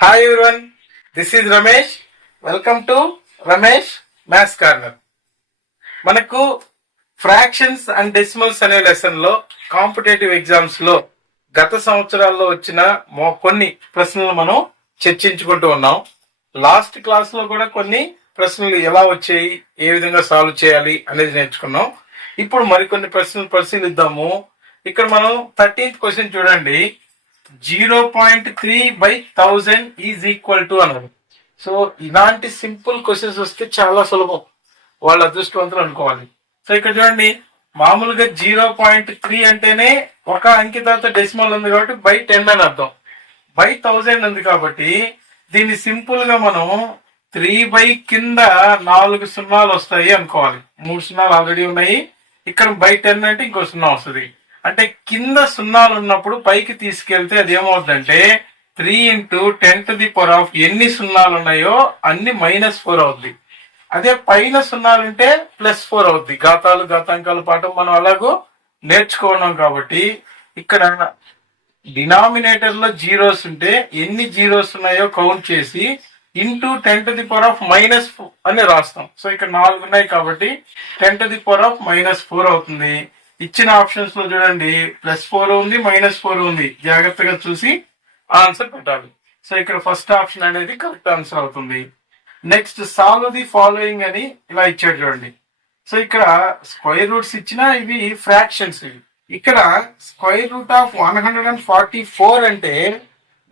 Hi everyone, this is Ramesh. Welcome to Ramesh Maths Corner. మనకు fractions and decimals అనే lesson లో competitive exams లో గత సంవత్సరాల్లో వచ్చిన కొన్ని ప్రశ్నలు మనం చర్చించుకుంటూ ఉన్నాం. లాస్ట్ క్లాస్ లో కూడా కొన్ని ప్రశ్నలు ఎలా వచ్చాయి, ఏ విధంగా సాల్వ్ చేయాలి అనేది నేర్చుకున్నాం. ఇప్పుడు మరికొన్ని ప్రశ్నలు పరిశీలిద్దాము. ఇక్కడ మనం 13th క్వశ్చన్ చూడండి. 0.3/1000 ఈజ్ ఈక్వల్ టు అన్నారు. సో ఇలాంటి సింపుల్ క్వశ్చన్స్ వస్తే చాలా సులభం, వాళ్ళ అదృష్టవంతులు అనుకోవాలి. సో ఇక్కడ చూడండి, మామూలుగా 0.3 అంటేనే ఒక అంకె తర్వాత డెసిమల్ ఉంది కాబట్టి బై 10 అని అర్థం. బై 1000 ఉంది కాబట్టి దీన్ని సింపుల్ గా మనం 3 కింద 4 సున్నాలు వస్తాయి అనుకోవాలి. 3 సున్నాలు ఆల్రెడీ ఉన్నాయి, ఇక్కడ బై 10 అంటే ఇంకో సున్నా వస్తుంది. అంటే కింద సున్నాలు ఉన్నప్పుడు పైకి తీసుకెళ్తే అది ఏమవుతుందంటే 3 × 10⁻⁴ ఎన్ని సున్నాలు ఉన్నాయో అన్ని -4 అవుద్ది. అదే పైన సున్నాలుంటే +4 అవుద్ది. ఘాతాంకాల పాఠం మనం అలాగూ నేర్చుకున్నాం కాబట్టి ఇక్కడ డినామినేటర్ లో జీరోస్ ఉంటే ఎన్ని జీరోస్ ఉన్నాయో కౌంట్ చేసి ఇంటూ 10⁻⁻ అని రాస్తాం. సో ఇక్కడ 4 ఉన్నాయి కాబట్టి 10⁻⁻4 అవుతుంది. ఇచ్చిన ఆప్షన్స్ లో చూడండి, +4 ఉంది, -4 ఉంది. జాగ్రత్తగా చూసి ఆన్సర్ పెట్టాలి. సో ఇక్కడ ఫస్ట్ ఆప్షన్ అనేది కరెక్ట్ ఆన్సర్ అవుతుంది. నెక్స్ట్, సాల్వ్ ది ఫాలోయింగ్ అని ఇలా ఇచ్చాడు చూడండి. సో ఇక్కడ స్క్వేర్ రూట్స్ ఇచ్చిన, ఇవి ఫ్రాక్షన్స్. ఇవి ఇక్కడ √144 అంటే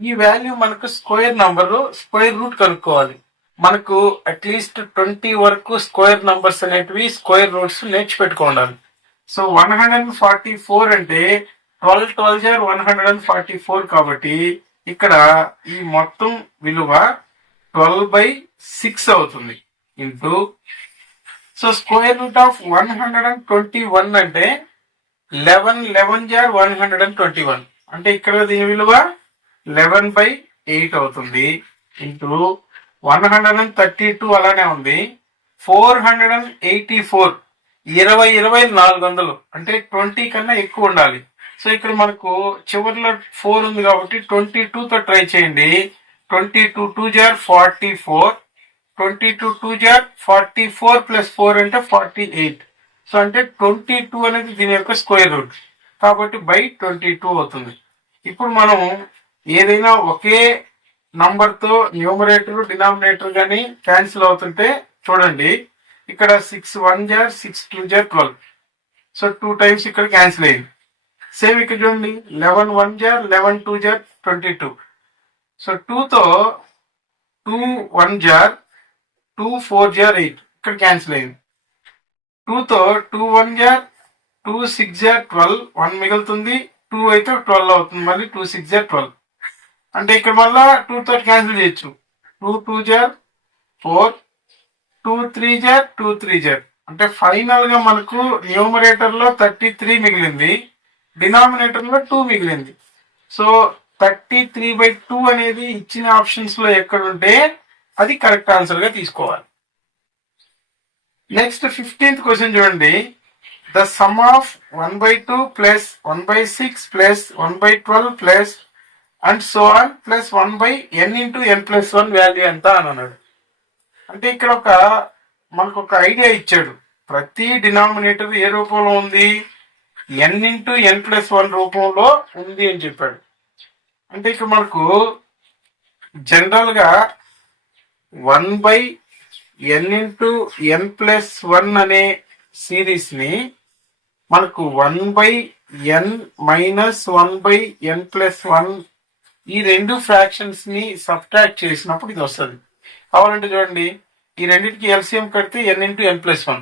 ఈ వాల్యూ మనకు స్క్వేర్ నంబర్, స్క్వేర్ రూట్ కనుక్కోవాలి. మనకు అట్లీస్ట్ 20 వరకు స్క్వేర్ నంబర్స్ అనేటివి స్క్వేర్ రూట్స్ నేర్చిపెట్టుకోవాలి. సో 144 అంటే 12 144 కాబట్టి ఇక్కడ ఈ మొత్తం విలువ 12/6 అవుతుంది. ఇంటూ, సో √121 అంటే 11 121 అంటే ఇక్కడ దీని విలువ 11/8 అవుతుంది. ఇంటూ 132 అలానే ఉంది. 484 20 400 అంటే 20 కన్నా ఎక్కువ ఉండాలి. సో ఇక్కడ మనకు చివరిలో 4 ఉంది కాబట్టి 22తో ట్రై చేయండి. 22 2 = 44, 22 2 = 44 + 4 అంటే 48. సో అంటే 22 అనేది దీని యొక్క స్క్వేర్ రూట్ కాబట్టి బై 22 అవుతుంది. ఇప్పుడు మనం ఏదైనా ఒకే నంబర్ తో న్యూమరేటర్ డినామినేటర్ గానీ క్యాన్సిల్ అవుతుంటే చూడండి, ఇక్కడ 6 1 = 6 2 = 12. సో 2 టైమ్స్ ఇక్కడ క్యాన్సిల్ అయింది. సేమ్ ఇక్కడ చూడండి, 11 1 = 11 2 = 22. సో 2తో 2 1 = 2 4 = 8 ఇక్కడ క్యాన్సిల్ అయింది. 2తో 2 1 = 2 6 = 12 1 మిగులుతుంది. 2 అయితే 12 అవుతుంది. మళ్ళీ 2 6 = 12 అంటే ఇక్కడ మళ్ళా 2తో క్యాన్సిల్ చేయొచ్చు. 2 2 = 4, 2 3 = 2 3 = అంటే ఫైనల్ గా మనకు న్యూమరేటర్ లో 33 మిగిలింది, డినామినేటర్ లో 2 మిగిలింది. సో 33/2 అనేది ఇచ్చిన ఆప్షన్స్ లో ఎక్కడుంటే అది కరెక్ట్ ఆన్సర్ గా తీసుకోవాలి. నెక్స్ట్ 15th క్వశ్చన్ చూడండి. The sum of 1/2 + 1/6 + 1/12 + and so on + 1/n × n+1 value ఎంత అని అన్నాడు. అంటే ఇక్కడ మనకు ఒక ఐడియా ఇచ్చాడు. ప్రతి డినామినేటర్ ఏ రూపంలో ఉంది, n × n+1 రూపంలో ఉంది అని చెప్పాడు. అంటే ఇక్కడ మనకు జనరల్ గా 1/n × n+1 అనే సిరీస్ ని మనకు 1/n - 1/n+1 ఈ రెండు ఫ్రాక్షన్స్ ని సబ్ట్రాక్ట్ చేసినప్పుడు ఇది వస్తుంది. కావాలంటే చూడండి, ఈ రెండింటికి ఎల్సిఎం కడితే n × n+1.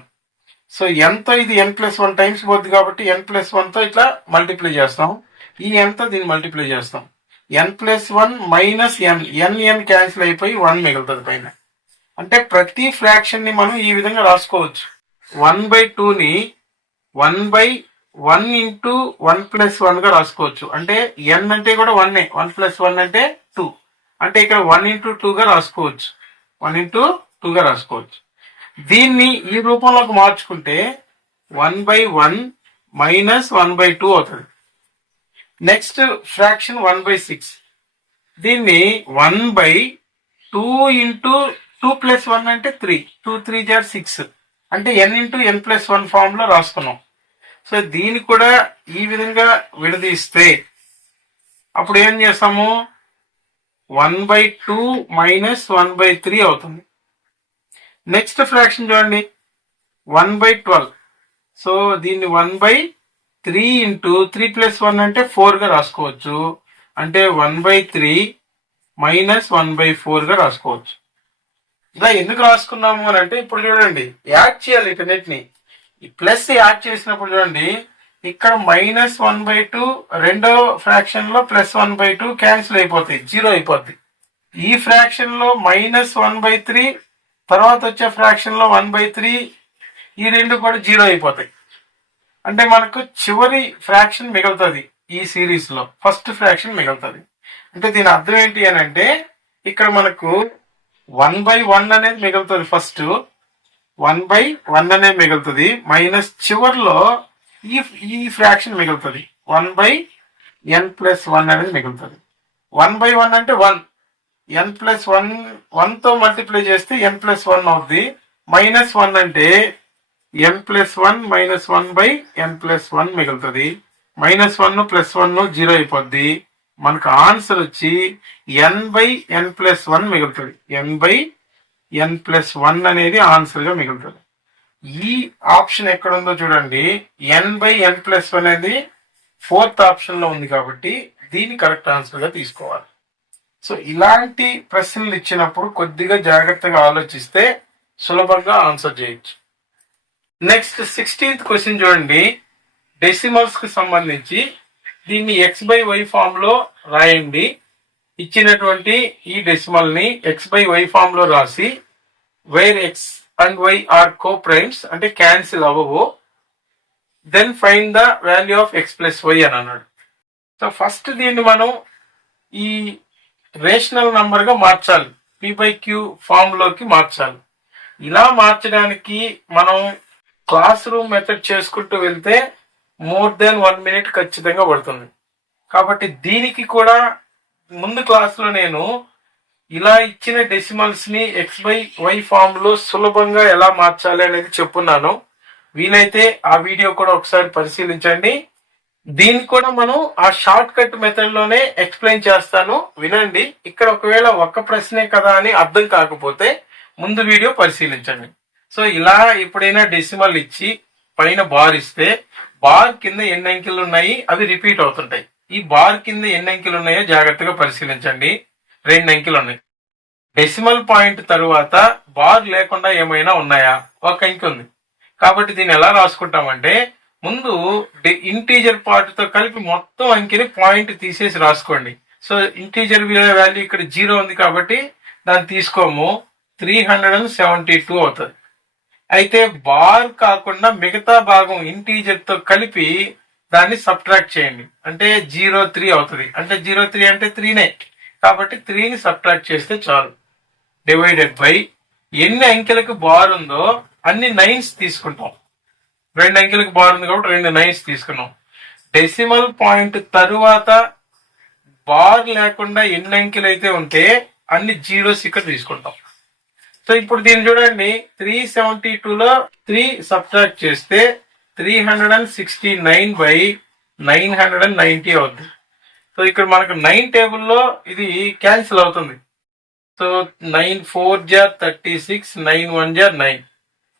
సో n తో ఇది n+1 టైమ్స్ పోద్ది కాబట్టి n+1 తో ఇట్లా మల్టిప్లై చేస్తాం. ఈ n తో దీన్ని మల్టిప్లై చేస్తాం. n+1 - n క్యాన్సిల్ అయిపోయి 1 మిగులుతుంది పైన. అంటే ప్రతి ఫ్రాక్షన్ ని మనం ఈ విధంగా రాసుకోవచ్చు. 1/2 ని 1/1 × 1+1 గా రాసుకోవచ్చు. అంటే n అంటే కూడా 1, 1+1 అంటే 2. అంటే ఇక్కడ 1 × 2 గా రాసుకోవచ్చు. 1 × 2 గా రాసుకోవచ్చు. దీన్ని ఈ రూపంలోకి మార్చుకుంటే 1/1 - 1/2 అవుతుంది. Next fraction 1/6. దీన్ని 1/2 ఇంటూ 2 + 1 అంటే 3, 2 3 జార్ 6 అంటే n ఇంటూ n+1 ఫామ్ లో రాసుకున్నాం. సో దీన్ని కూడా ఈ విధంగా విడదీస్తే అప్పుడు ఏం చేస్తాము, 1/2 మైనస్ 1/3 అవుతుంది. నెక్స్ట్ ఫ్రాక్షన్ చూడండి, 1/12. సో దీన్ని 1/3 ఇంటూ 3 + 1 అంటే 4 గా రాసుకోవచ్చు. అంటే 1/3 మైనస్ 1/4 గా రాసుకోవచ్చు. ఇలా ఎందుకు రాసుకున్నాము అని అంటే, ఇప్పుడు చూడండి యాడ్ చేయాలి వీటన్నిటిని. ఈ ప్లస్ యాడ్ చేసినప్పుడు చూడండి, ఇక్కడ -1/2 రెండో ఫ్రాక్షన్ లో +1/2 క్యాన్సిల్ అయిపోతాయి, 0 అయిపోద్ది. ఈ ఫ్రాక్షన్ లో -1/3, తర్వాత వచ్చే ఫ్రాక్షన్ లో 1/3, ఈ రెండు కూడా 0 అయిపోతాయి. అంటే మనకు చివరి ఫ్రాక్షన్ మిగులుతుంది, ఈ సిరీస్ లో ఫస్ట్ ఫ్రాక్షన్ మిగులుతుంది. అంటే దీని అర్థం ఏంటి అని అంటే, ఇక్కడ మనకు 1/1 అనేది మిగులుతుంది, ఫస్ట్ 1/1 అనేది మిగులుతుంది, మైనస్ చివర్లో ఈ ఫ్రాక్షన్ మిగులుతుంది, 1/n+1 అనేది మిగులుతుంది. 1/1 అంటే 1, n+1 1 తో మల్టిప్లై చేస్తే n+1 అవుద్ది. -1 అంటే n+1 మైనస్ 1/n+1 మిగులుతుంది. -1 +1 0 అయిపోద్ది. మనకు ఆన్సర్ వచ్చి n/n+1 మిగులుతుంది. n/n+1 అనేది ఆన్సర్ గా మిగులుతుంది. ఈ ఆప్షన్ ఎక్కడ ఉందో చూడండి, n/n+1 అనేది 4th ఆప్షన్ లో ఉంది కాబట్టి దీన్ని కరెక్ట్ ఆన్సర్ గా తీసుకోవాలి. సో ఇలాంటి ప్రశ్నలు ఇచ్చినప్పుడు కొద్దిగా జాగ్రత్తగా ఆలోచిస్తే సులభంగా ఆన్సర్ చేయొచ్చు. నెక్స్ట్ 16th క్వశ్చన్ చూడండి, డెసిమల్స్ కి సంబంధించి. దీన్ని x/y ఫామ్ లో రాయండి. ఇచ్చినటువంటి ఈ డెసిమల్ ని x/y ఫామ్ లో రాసి, where x and y are coprimes అంటే క్యాన్సిల్ అవ్వవు, then find the value of x + y అని అన్నాడు. సో ఫస్ట్ దీన్ని మనం ఈ రేషనల్ నంబర్ గా మార్చాలి, p/q ఫామ్ లోకి మార్చాలి. ఇలా మార్చడానికి మనం క్లాస్ రూమ్ మెథడ్ చేసుకుంటూ వెళ్తే మోర్ దెన్ 1 minute ఖచ్చితంగా పడుతుంది. కాబట్టి దీనికి కూడా ముందు క్లాస్ లో నేను ఇలా ఇచ్చిన డెసిమల్స్ ని x/y ఫామ్ లో సులభంగా ఎలా మార్చాలి అనేది చెప్పున్నాను. వీలైతే ఆ వీడియో కూడా ఒకసారి పరిశీలించండి. దీన్ని కూడా మనం ఆ షార్ట్ కట్ మెథడ్ లోనే ఎక్స్ప్లెయిన్ చేస్తాను, వినండి. ఇక్కడ ఒకవేళ ఒక్క ప్రశ్నే కదా అని అర్థం కాకపోతే ముందు వీడియో పరిశీలించండి. సో ఇలా ఎప్పుడైనా డెసిమల్ ఇచ్చి పైన బార్ ఇస్తే, బార్ కింద ఎన్ని అంకెలు ఉన్నాయి అవి రిపీట్ అవుతుంటాయి. ఈ బార్ కింద ఎన్ని అంకెలు ఉన్నాయో జాగ్రత్తగా పరిశీలించండి. 2 అంకెలు ఉన్నాయి. డెసిమల్ పాయింట్ తరువాత బార్ లేకుండా ఏమైనా ఉన్నాయా? 1 అంకె ఉంది. కాబట్టి దీన్ని ఎలా రాసుకుంటామంటే, ముందు ఇంటీజర్ పార్ట్ తో కలిపి మొత్తం అంకెని పాయింట్ తీసేసి రాసుకోండి. సో ఇంటీజర్ వాల్యూ ఇక్కడ 0 ఉంది కాబట్టి దాన్ని తీసుకోము, 372 అవుతుంది. అయితే బార్ కాకుండా మిగతా భాగం ఇంటీజర్ తో కలిపి దాన్ని సబ్ట్రాక్ట్ చేయండి, అంటే 0.3 అవుతుంది. అంటే 0.3 అంటే 3నే, కాబట్టి 3ని సబ్ట్రాక్ట్ చేస్తే చాలు. డివైడెడ్ బై ఎన్ని అంకెలకు బార్ ఉందో అన్ని 9s తీసుకుంటాం. 2 అంకెలకు బార్ ఉంది కాబట్టి 2 9s తీసుకున్నాం. డెసిమల్ పాయింట్ తరువాత బార్ లేకుండా ఎన్ని అంకెలు అయితే ఉంటే అన్ని 0s ఇక్కడ తీసుకుంటాం. సో ఇప్పుడు దీన్ని చూడండి, 372లో 3 సబ్ట్రాక్ట్ చేస్తే 369/990 అవుతుంది. సో ఇక్కడ మనకు 9 టేబుల్లో ఇది క్యాన్సిల్ అవుతుంది. సో 9 4 జార్ 36, 9 1 జార్ 9,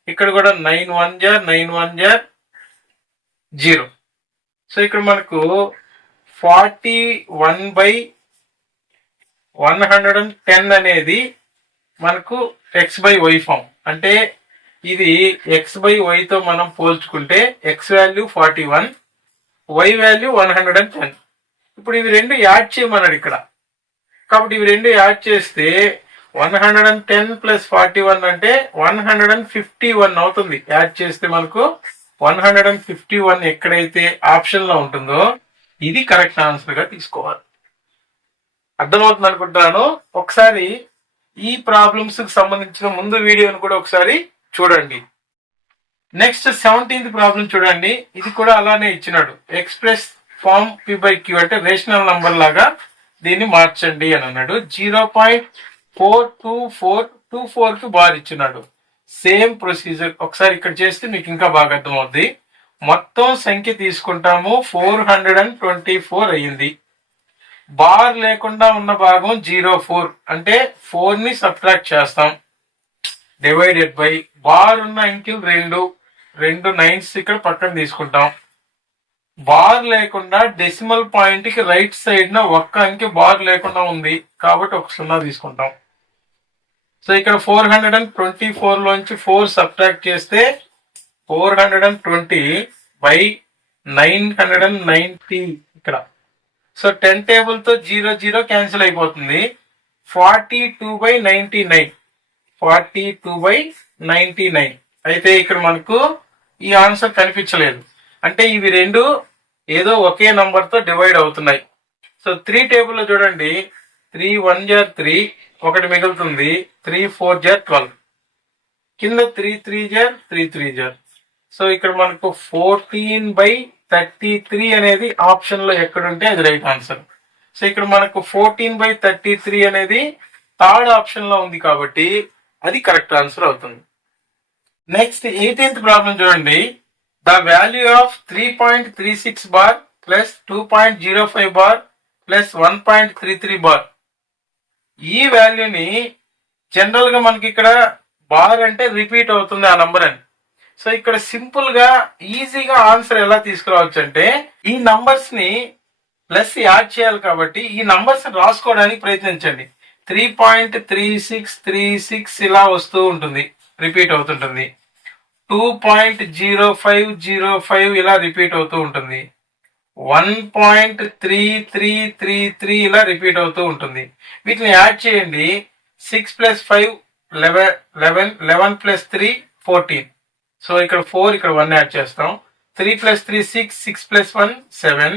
ఇక్కడ కూడా 9 1 జార్ 9 1 జార్ 0. సో ఇక్కడ మనకు 41/110 అనేది మనకు x/y ఫామ్. అంటే ఇది x/y తో మనం పోల్చుకుంటే x వాల్యూ 41, y వాల్యూ 110. ఇప్పుడు ఇవి రెండు యాడ్ చేయమన్నాడు ఇక్కడ. కాబట్టి ఇవి రెండు యాడ్ చేస్తే 110 + 41 అంటే 151 అవుతుంది. యాడ్ చేస్తే మనకు 151 ఎక్కడైతే ఆప్షన్ లో ఉంటుందో ఇది కరెక్ట్ ఆన్సర్ గా తీసుకోవాలి. అర్థమవుతుంది అనుకుంటున్నాను. ఒకసారి ఈ ప్రాబ్లమ్స్ కి సంబంధించిన ముందు వీడియోను కూడా ఒకసారి చూడండి. నెక్స్ట్ 17th ప్రాబ్లం చూడండి. ఇది కూడా అలానే ఇచ్చినాడు. ఎక్స్ప్రెస్ ఫార్మ్ p/q అంటే రేషనల్ నంబర్ లాగా దీన్ని మార్చండి అని అన్నాడు. 0.42424 కి బార్ ఇచ్చున్నాడు. సేమ్ ప్రొసీజర్ ఒకసారి ఇక్కడ చేస్తే మీకు ఇంకా బాగా అర్థమవుద్ది. మొత్తం సంఖ్య తీసుకుంటాము, 424 అయ్యింది. బార్ లేకుండా ఉన్న భాగం 04 అంటే 4 ని సబ్ట్రాక్ట్ చేస్తాం, డివైడెడ్ బై బార్ ఉన్న అంకెలు 2 నైన్స్ ఇక్కడ పక్కన తీసుకుంటాం. బార్ లేకుండా డెసిమల్ పాయింట్ కి రైట్ సైడ్ న ఒక్క అంకె బార్ లేకుండా ఉంది కాబట్టి ఒక 0 తీసుకుంటాం. సో ఇక్కడ 424 లోంచి 4 సబ్ట్రాక్ట్ చేస్తే 420 బై 990 ఇక్కడ. సో 10 టేబుల్ తో 0 క్యాన్సిల్ అయిపోతుంది. 42/99 అయితే ఇక్కడ మనకు ఈ ఆన్సర్ కనిపించలేదు. అంటే ఇవి రెండు ఏదో ఒకే నంబర్ తో డివైడ్ అవుతున్నాయి. సో 3 టేబుల్ లో చూడండి, 3 1 jar 3 ఒకటి మిగులుతుంది, 3 4 jar 12, కింద 3 3 jar 3 3 jar. సో ఇక్కడ మనకు 14/33 అనేది ఆప్షన్ లో ఎక్కడుంటే అది రైట్ ఆన్సర్. సో ఇక్కడ మనకు 14/33 అనేది థర్డ్ ఆప్షన్ లో ఉంది కాబట్టి అది కరెక్ట్ ఆన్సర్ అవుతుంది. నెక్స్ట్ 18th ప్రాబ్లం చూడండి. The value of 3.36 bar plus 2.05 bar plus 1.33 bar. ఈ వాల్యూని జనరల్ గా మనకి ఇక్కడ బార్ అంటే రిపీట్ అవుతుంది ఆ నంబర్ అని. సో ఇక్కడ సింపుల్ గా ఈజీగా ఆన్సర్ ఎలా తీసుకురావచ్చు అంటే, ఈ నంబర్స్ ని ప్లస్ యాడ్ చేయాలి కాబట్టి ఈ నంబర్స్ రాసుకోవడానికి ప్రయత్నించండి. 3.3636 ఇలా వస్తూ ఉంటుంది, రిపీట్ అవుతుంటుంది. 2.0505 ఇలా రిపీట్ అవుతూ ఉంటుంది. 1.3333 ఇలా రిపీట్ అవుతూ ఉంటుంది. వీటిని యాడ్ చేయండి. 6 + 5 11, 11 + 3 14. సో ఇక్కడ 4, ఇక్కడ 1 యాడ్ చేస్తాం. 3 + 3 6, 6 + 1 7.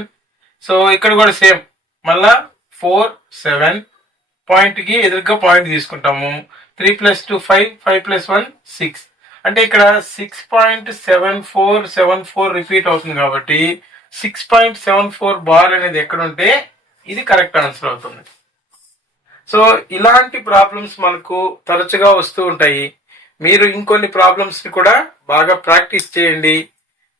సో ఇక్కడ కూడా సేమ్, మళ్ళా 4 7, పాయింట్ కి ఎదురుగా పాయింట్ తీసుకుంటాము. 3 + 2 5, 5 + 1 6. అంటే ఇక్కడ 6.7474 రిపీట్ అవుతుంది కాబట్టి 6.74 బార్ అనేది ఎక్కడుంటే ఇది కరెక్ట్ ఆన్సర్ అవుతుంది. సో ఇలాంటి ప్రాబ్లమ్స్ మనకు తరచుగా వస్తూ ఉంటాయి. మీరు ఇంకొన్ని ప్రాబ్లమ్స్ ని కూడా బాగా ప్రాక్టీస్ చేయండి.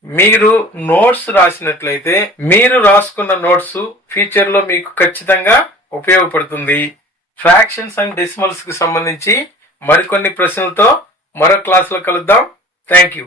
మీరు నోట్స్ రాసినట్లయితే మీరు రాసుకున్న నోట్స్ ఫ్యూచర్ లో మీకు ఖచ్చితంగా ఉపయోగపడుతుంది. ఫ్రాక్షన్స్ అండ్ డెసిమల్స్ కి సంబంధించి మరికొన్ని ప్రశ్నలతో మరో క్లాస్ లో కలుద్దాం. Thank you.